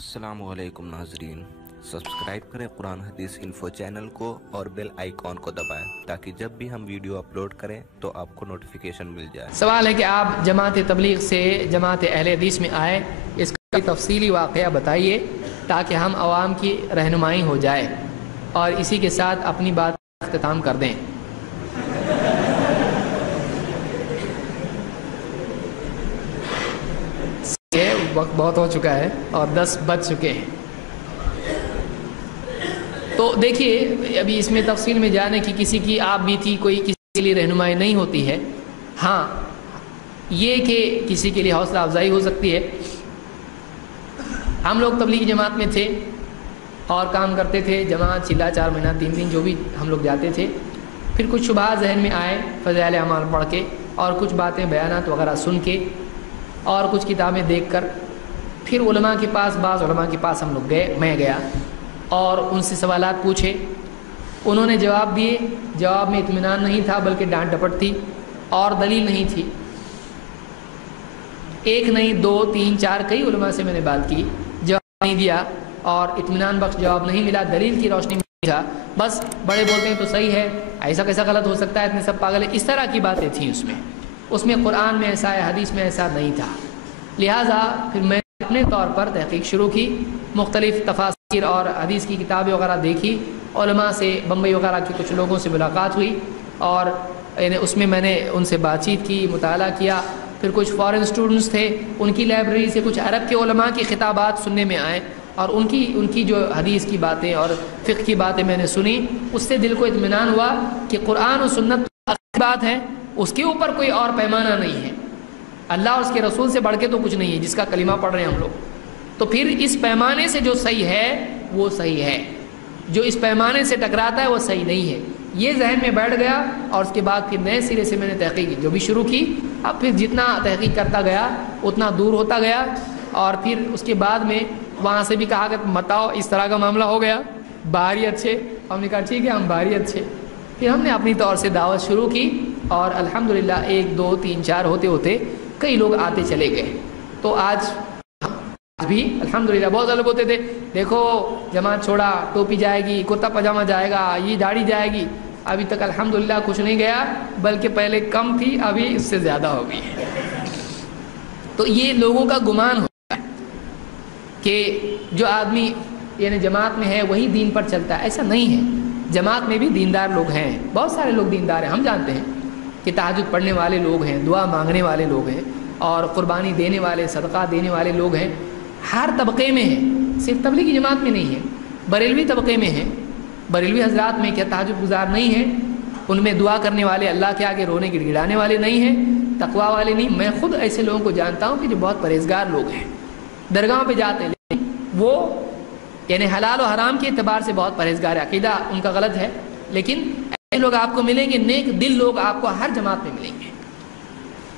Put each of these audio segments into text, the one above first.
السلام علیکم ناظرین، سبسکرائب کریں قرآن حدیث انفو چینل کو اور بیل آئیکن کو دبائیں تاکہ جب بھی ہم ویڈیو اپلوڈ کریں تو آپ کو نوٹیفیکیشن مل جائے۔ سوال ہے کہ آپ جماعت تبلیغ سے جماعت اہل حدیث میں آئے، اس کا تفصیلی واقعہ بتائیے تاکہ ہم عوام کی رہنمائی ہو جائے اور اسی کے ساتھ اپنی بات کا اختتام کر دیں۔ وقت بہت ہو چکا ہے اور 10 بج چکے ہیں، تو دیکھیے ابھی اس میں تفصیل میں جانے کی کسی کی آپ بھی تھی، کوئی کسی کے لیے رہنمائی نہیں ہوتی ہے۔ ہاں یہ کہ کسی کے لیے حوصلہ افزائی ہو سکتی ہے۔ ہم لوگ تبلیغ جماعت میں تھے اور کام کرتے تھے، جماعت چلا 4 مہینہ 3 دن جو بھی ہم لوگ جاتے تھے، پھر کچھ شبہات ذہن میں آئے فضائل اعمال پڑھ کے اور کچھ باتیں بیانات وغیرہ سن کے اور کچھ کتابیں دیکھ کر، پھر علماء کے پاس بعض علماء کے پاس ہم لوگ گئے، میں گیا اور ان سے سوالات پوچھے، انہوں نے جواب دیے، جواب میں اطمینان نہیں تھا بلکہ ڈانٹ ڈپٹ تھی اور دلیل نہیں تھی۔ ایک نہیں 2 3 4 کئی علماء سے میں نے بات کی، جواب نہیں دیا اور اطمینان بخش جواب نہیں ملا، دلیل کی روشنی میں نہیں تھا، بس بڑے بولتے ہیں تو صحیح ہے، ایسا کیسا غلط ہو سکتا ہے، اتنے سب پاگل ہیں، اس طرح کی باتیں تھیں اس میں قرآن میں ایسا ہے، حدیث میں ایسا نہیں تھا۔ لہٰذا پھر میں اپنے طور پر تحقیق شروع کی، مختلف تفاسیر اور حدیث کی کتابیں وغیرہ دیکھی، علماء سے بمبئی وغیرہ کے کچھ لوگوں سے ملاقات ہوئی اور اس میں میں نے ان سے بات چیت کی، مطالعہ کیا، پھر کچھ فارن اسٹوڈنٹس تھے، ان کی لائبریری سے کچھ عرب کے علماء کی خطابات سننے میں آئے اور ان کی جو حدیث کی باتیں اور فقہ کی باتیں میں نے سنی، اس سے دل کو اطمینان ہوا کہ قرآن و سنت کی بات ہے، اس کے اوپر کوئی اور پیمانہ نہیں ہے، اللہ اور اس کے رسول سے بڑھ کے تو کچھ نہیں ہے جس کا کلمہ پڑھ رہے ہیں ہم لوگ، تو پھر اس پیمانے سے جو صحیح ہے وہ صحیح ہے، جو اس پیمانے سے ٹکراتا ہے وہ صحیح نہیں ہے، یہ ذہن میں بیٹھ گیا اور اس کے بعد پھر نئے سرے سے میں نے تحقیق جو بھی شروع کی، اب پھر جتنا تحقیق کرتا گیا اتنا دور ہوتا گیا اور پھر اس کے بعد میں وہاں سے بھی کہا کہ متاؤ اس طرح کا معاملہ ہو گیا، باہری اچھے، ہم نے کہا ٹھیک ہے ہم باہری اچھے، پھر ہم نے اپنی طور سے دعوت شروع کی اور الحمدللہ 1 2 3 4 ہوتے ہوتے کئی لوگ آتے چلے گئے، تو آج بھی الحمدللہ بہت سارے لوگ ہوتے تھے، دیکھو جماعت چھوڑا، ٹوپی جائے گی، کرتا پاجامہ جائے گا، یہ داڑھی جائے گی، ابھی تک الحمدللہ کچھ نہیں گیا، بلکہ پہلے کم تھی ابھی اس سے زیادہ ہو گئی ہے۔ تو یہ لوگوں کا گمان ہوتا ہے کہ جو آدمی یعنی جماعت میں ہے وہی دین پر چلتا ہے، ایسا نہیں ہے، جماعت میں بھی دیندار لوگ ہیں، بہت سارے لوگ دیندار ہیں، ہم جانتے ہیں کہ تہجد پڑھنے والے لوگ ہیں، دعا مانگنے والے لوگ ہیں اور قربانی دینے والے، صدقہ دینے والے لوگ ہیں، ہر طبقے میں ہیں، صرف تبلیغی جماعت میں نہیں ہے، بریلوی طبقے میں ہیں، بریلوی حضرات میں کیا تہجد گزار نہیں ہیں، ان میں دعا کرنے والے، اللہ کے آگے رونے گڑ گڑانے والے نہیں ہیں، تقوی والے نہیں، میں خود ایسے لوگوں کو جانتا ہوں کہ جو بہت پرہیزگار لوگ ہیں، درگاہوں پہ جاتے ہیں لیکن وہ یعنی حلال و حرام کے اعتبار سے بہت پرہیزگار ہے، عقیدہ ان کا غلط ہے، لیکن ایسے لوگ آپ کو ملیں گے، نیک دل لوگ آپ کو ہر جماعت میں ملیں گے،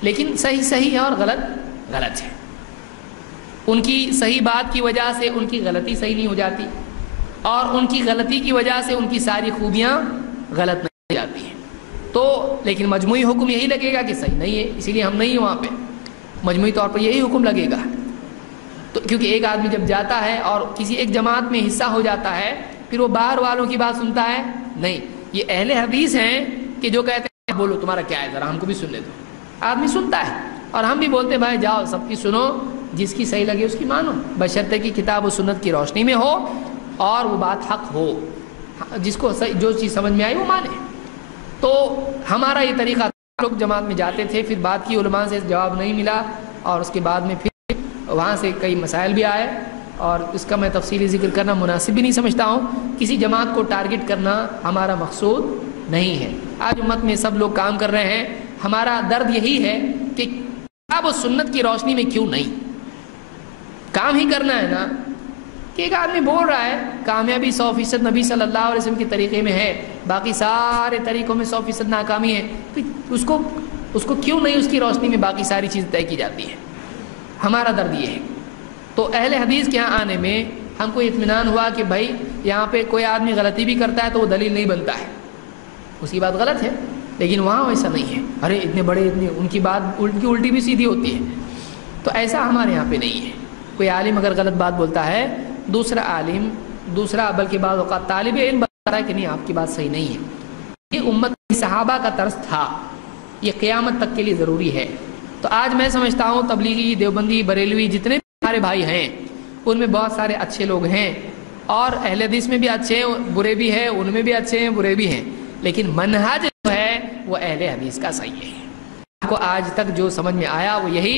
لیکن صحیح صحیح ہے اور غلط غلط ہے، ان کی صحیح بات کی وجہ سے ان کی غلطی صحیح نہیں ہو جاتی اور ان کی غلطی کی وجہ سے ان کی ساری خوبیاں غلط نہیں ہو جاتی ہیں، تو لیکن مجموعی حکم یہی لگے گا کہ صحیح نہیں ہے، اسی لیے ہم نہیں ہیں وہاں پہ، مجموعی طور پر یہی حکم لگے گا، تو کیونکہ ایک آدمی جب جاتا ہے اور کسی ایک جماعت میں حصہ ہو جاتا ہے پھر وہ باہر والوں کی بات سنتا ہے نہیں، یہ اہل حدیث ہیں کہ جو کہتے ہیں بولو تمہارا کیا ہے ذرا ہم کو بھی سننے دو، آدمی سنتا ہے اور ہم بھی بولتے ہیں بھائی جاؤ سب کی سنو، جس کی صحیح لگے اس کی مانو، بشرطے کی کتاب و سنت کی روشنی میں ہو اور وہ بات حق ہو، جس کو جو چیز سمجھ میں آئی وہ مانے، تو ہمارا یہ طریقہ، لوگ جماعت میں جاتے تھے، پھر بات کی علماء سے جواب نہیں ملا اور اس کے بعد میں پھر وہاں سے کئی مسائل بھی آئے اور اس کا میں تفصیلی ذکر کرنا مناسب بھی نہیں سمجھتا ہوں، کسی جماعت کو ٹارگٹ کرنا ہمارا مقصود نہیں ہے، آج امت میں سب لوگ کام کر رہے ہیں، ہمارا درد یہی ہے کہ کتاب و سنت کی روشنی میں کیوں نہیں، کام ہی کرنا ہے نا، کہ ایک آدمی بول رہا ہے کامیابی 100% نبی صلی اللہ علیہ وسلم کے طریقے میں ہے، باقی سارے طریقوں میں 100% ناکامی ہے، تو اس کو کیوں نہیں اس کی روشنی میں باقی ساری چیزیں طے کی جاتی ہے، ہمارا درد یہ ہے، تو اہل حدیث کے یہاں آنے میں ہم کو اطمینان ہوا کہ بھائی یہاں پہ کوئی آدمی غلطی بھی کرتا ہے تو وہ دلیل نہیں بنتا ہے، اس کی بات غلط ہے، لیکن وہاں ایسا نہیں ہے، ارے اتنے بڑے اتنے ان کی بات الٹی بھی سیدھی ہوتی ہے، تو ایسا ہمارے یہاں پہ نہیں ہے، کوئی عالم اگر غلط بات بولتا ہے، دوسرا عالم، دوسرا بلکہ بعض اوقات طالب علم بتا رہا ہے کہ نہیں آپ کی بات صحیح نہیں ہے. یہ امت صحابہ کا طرز تھا، یہ قیامت تک کے لیے ضروری ہے. تو آج میں سمجھتا ہوں تبلیغی، دیوبندی، بریلوی جتنے بھی ہمارے بھائی ہیں ان میں بہت سارے اچھے لوگ ہیں، اور اہل حدیث میں بھی اچھے ہیں، برے بھی ہیں، ان میں بھی اچھے ہیں، برے بھی ہیں، لیکن منہج جو ہے وہ اہل حدیث کا صحیح ہے. آپ کو آج تک جو سمجھ میں آیا وہ یہی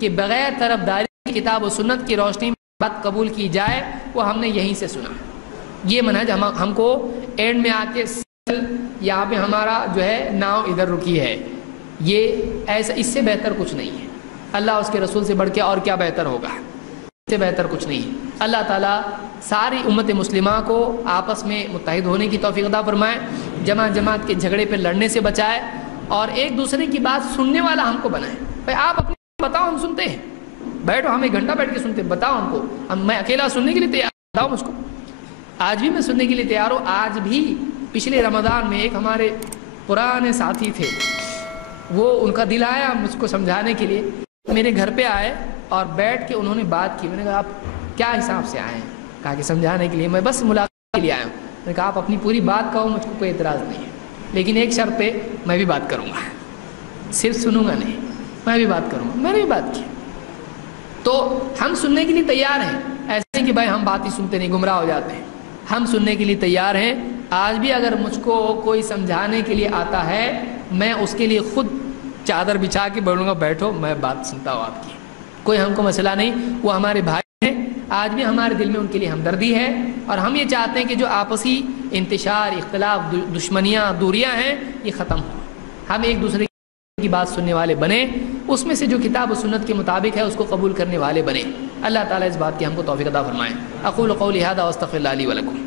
کہ بغیر طرفداری کتاب و سنت کی روشنی میں بات قبول کی جائے، وہ ہم نے یہیں سے سنا. یہ منہج ہم کو اینڈ میں آ کے یہاں پہ ہمارا جو ہے ناؤ ادھر رکی ہے، یہ ایسا، اس سے بہتر کچھ نہیں ہے. اللہ اس کے رسول سے بڑھ کے اور کیا بہتر ہوگا، اس سے بہتر کچھ نہیں ہے. اللہ تعالیٰ ساری امت مسلمہ کو آپس میں متحد ہونے کی توفیق عطا فرمائے، جماعت کے جھگڑے پہ لڑنے سے بچائے، اور ایک دوسرے کی بات سننے والا ہم کو بنائے. بھائی آپ اپنی بتاؤ، ہم سنتے ہیں، بیٹھو، ہم 1 گھنٹہ بیٹھ کے سنتے ہیں، بتاؤ ہم کو، میں اکیلا سننے کے لیے تیار، بتاؤ مجھ کو. آج بھی میں سننے کے لیے تیار ہوں. آج بھی پچھلے رمضان میں ایک ہمارے پرانے ساتھی تھے، وہ ان کا دل آیا مجھ کو سمجھانے کے لیے، میرے گھر پہ آئے اور بیٹھ کے انہوں نے بات کی. میں نے کہا آپ کیا حساب سے آئے ہیں؟ کہا کہ سمجھانے کے لیے، میں بس ملاقات کے لیے آیا ہوں. میں نے کہا آپ اپنی پوری بات کہو، مجھ کو کوئی اعتراض نہیں ہے، لیکن ایک شرط پہ میں بھی بات کروں گا، صرف سنوں گا نہیں، میں بھی بات کروں گا. میں نے بھی بات کی. تو ہم سننے کے لیے تیار ہیں، ایسے نہیں کہ بھائی ہم بات ہی سنتے نہیں گمراہ ہو جاتے ہیں. ہم سننے کے لیے تیار ہیں. آج بھی اگر مجھ کو کوئی سمجھانے کے لیے آتا ہے، میں اس کے لیے خود چادر بچھا کے بولوں گا بیٹھو، میں بات سنتا ہوں آپ کی، کوئی ہم کو مسئلہ نہیں. وہ ہمارے بھائی ہیں، آج بھی ہمارے دل میں ان کے لیے ہمدردی ہے، اور ہم یہ چاہتے ہیں کہ جو آپسی انتشار، اختلاف، دشمنیاں، دوریاں ہیں، یہ ختم ہو. ہم ایک دوسرے کی بات سننے والے بنے، اس میں سے جو کتاب و سنت کے مطابق ہے اس کو قبول کرنے والے بنے. اللہ تعالیٰ اس بات کی ہم کو توفیق عطا فرمائے. اقول قولی ھذا واستغفر اللہ لی ولکم.